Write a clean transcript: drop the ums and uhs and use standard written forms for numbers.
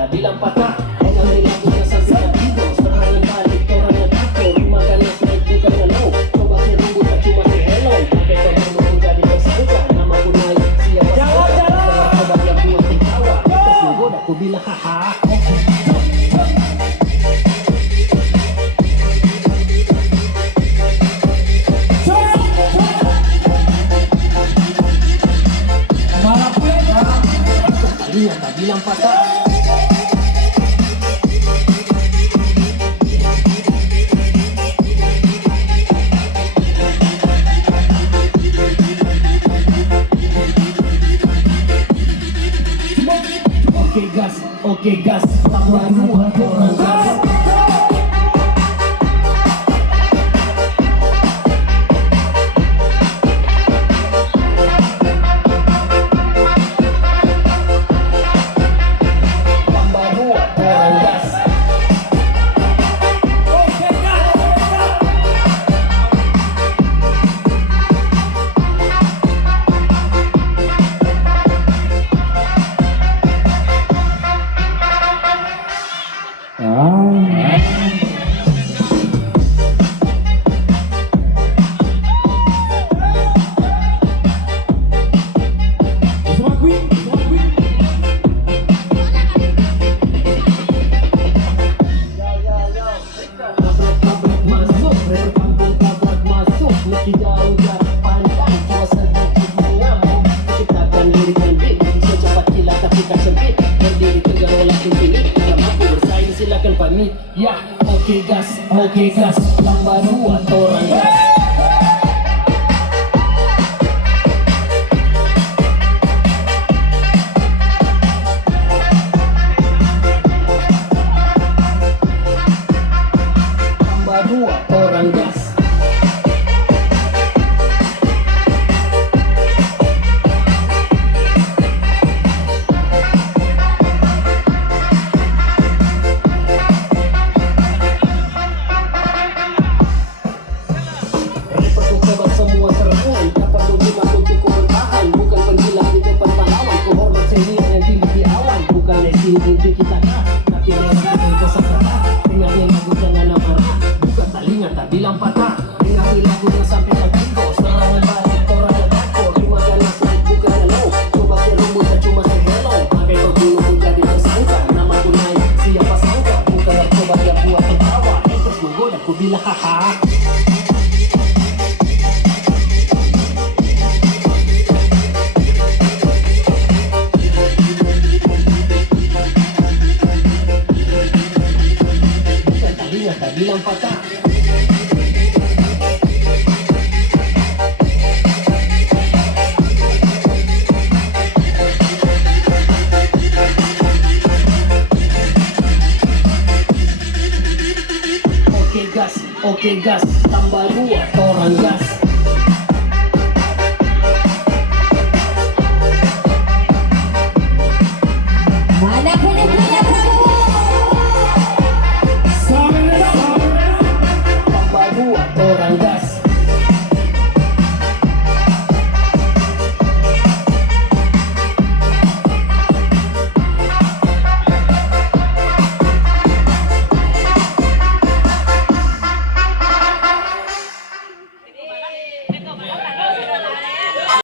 tak bilang patah. Dengerin lagunya sampai tertidur. Serangan balik orang yang takut. Makan nasi bukan ngelau. Coba si rambut tak cuma si hello. Pakai kamu menjadi tersangka. Nama ku naik siapa sangka. Coba yang buat tertawa. Terus menggoda ku bilang haha. Dia tak bilang patah. Oke gas, tambah dua orang gas. Ya, oke gas, tambah dua orang gas. Tambah dua orang gas. Semua serangan dapat menjimat untuk ku bertahan. Bukan penjilat di depan pahlawan. Ku hormat senior yang tinggi di awan. Bukan lesi inti kita kah, tapi lesi yang kosakata. Dengarin lagu jangan amarah. Buka telinga tak bilang patah. Dengarin lagunya sampai tertidur. Serangan balik orang yang takut. Dimakan nasi bukan hello. Coba si rumput tak cuma si hello. Pakai kau dulu menjadi tersangka. Nama ku naik siapa sangka. Bukan coba dia buat tertawa. Terus menggoda ku bilang haha. Tak bilang patah. Oke gas, tambah dua orang gas.